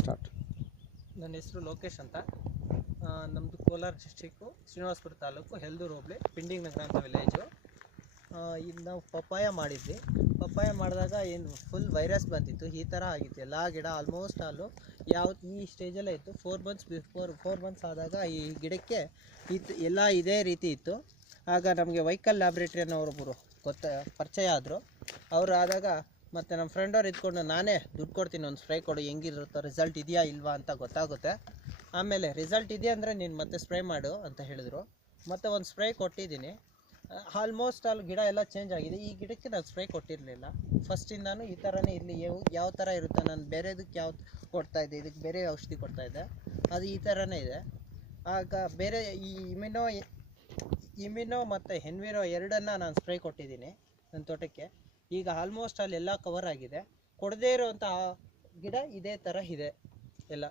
Start. ನನ್ನ ಹೆಸರು ಲೋಕೇಶ್ ಅಂತ. ನಮ್ಮದು ಕೋಲಾರ ಡಿಸ್ಟ್ರಿಕ್ಕು, ಶ್ರೀನಿವಾಸಪುರ ತಾಲೂಕು, ಹೆಲ್ದೂರು ಹೋಬಳಿ, ಪಿಂಡಿಂಗ್ ನಗರ ಅಂತ ವಿಲೇಜು. ಇಲ್ಲಿ ನಾವು ಪಪ್ಪಾಯ ಮಾಡಿದ್ವಿ. ಪಪ್ಪಾಯ ಮಾಡಿದಾಗ ಏನು ಫುಲ್ ವೈರಸ್ ಬಂದಿತ್ತು, ಈ ಥರ ಆಗಿತ್ತು. ಎಲ್ಲ ಗಿಡ ಆಲ್ಮೋಸ್ಟ್ ಆಲು ಈ ಸ್ಟೇಜಲ್ಲೇ ಇತ್ತು. 4 ಮಂತ್ಸ್ ಆದಾಗ ಈ ಗಿಡಕ್ಕೆ ಎಲ್ಲ ಇದೇ ರೀತಿ ಇತ್ತು. ಆಗ ನಮಗೆ ವೈಕಲ್ ಲ್ಯಾಬ್ರೇಟ್ರಿ ಅನ್ನೋರೊಬ್ಬರು ಪರಿಚಯ ಆದರು. ಅವರು ಆದಾಗ ಮತ್ತು ನಮ್ಮ ಫ್ರೆಂಡವ್ರು ಇದ್ಕೊಂಡು ನಾನೇ ದುಡ್ಡು ಕೊಡ್ತೀನಿ, ಒಂದು ಸ್ಪ್ರೇ ಕೊಡು, ಹೆಂಗಿರುತ್ತೋ ರಿಸಲ್ಟ್ ಇದೆಯಾ ಇಲ್ವಾ ಅಂತ ಗೊತ್ತಾಗುತ್ತೆ. ಆಮೇಲೆ ರಿಸಲ್ಟ್ ಇದೆಯಾ ಅಂದರೆ ನೀನು ಮತ್ತೆ ಸ್ಪ್ರೇ ಮಾಡು ಅಂತ ಹೇಳಿದರು. ಮತ್ತು ಒಂದು ಸ್ಪ್ರೇ ಕೊಟ್ಟಿದ್ದೀನಿ. ಆಲ್ಮೋಸ್ಟ್ ಅಲ್ಲಿ ಗಿಡ ಎಲ್ಲ ಚೇಂಜ್ ಆಗಿದೆ. ಈ ಗಿಡಕ್ಕೆ ನಾನು ಸ್ಪ್ರೇ ಕೊಟ್ಟಿರಲಿಲ್ಲ ಫಸ್ಟಿಂದಾನು. ಈ ಥರನೇ ಇರಲಿ, ಯಾವ ಥರ ಇರುತ್ತೆ, ನಾನು ಬೇರೆದಕ್ಕೆ ಯಾವ್ದು ಕೊಡ್ತಾಯಿದ್ದೆ, ಇದಕ್ಕೆ ಬೇರೆ ಔಷಧಿ ಕೊಡ್ತಾಯಿದ್ದೆ, ಅದು ಈ ಥರನೇ ಇದೆ. ಆಗ ಬೇರೆ ಈ ಇಮ್ಯುನೋ ಮತ್ತು ಎನ್ವಿರೋ ಎರಡನ್ನು ನಾನು ಸ್ಪ್ರೇ ಕೊಟ್ಟಿದ್ದೀನಿ ನನ್ನ ತೋಟಕ್ಕೆ. ಈಗ ಆಲ್ಮೋಸ್ಟ್ ಅಲ್ಲಿ ಎಲ್ಲ ಕವರ್ ಆಗಿದೆ. ಕೊಡದೇ ಇರೋವಂಥ ಗಿಡ ಇದೇ ಥರ ಇದೆ ಎಲ್ಲ.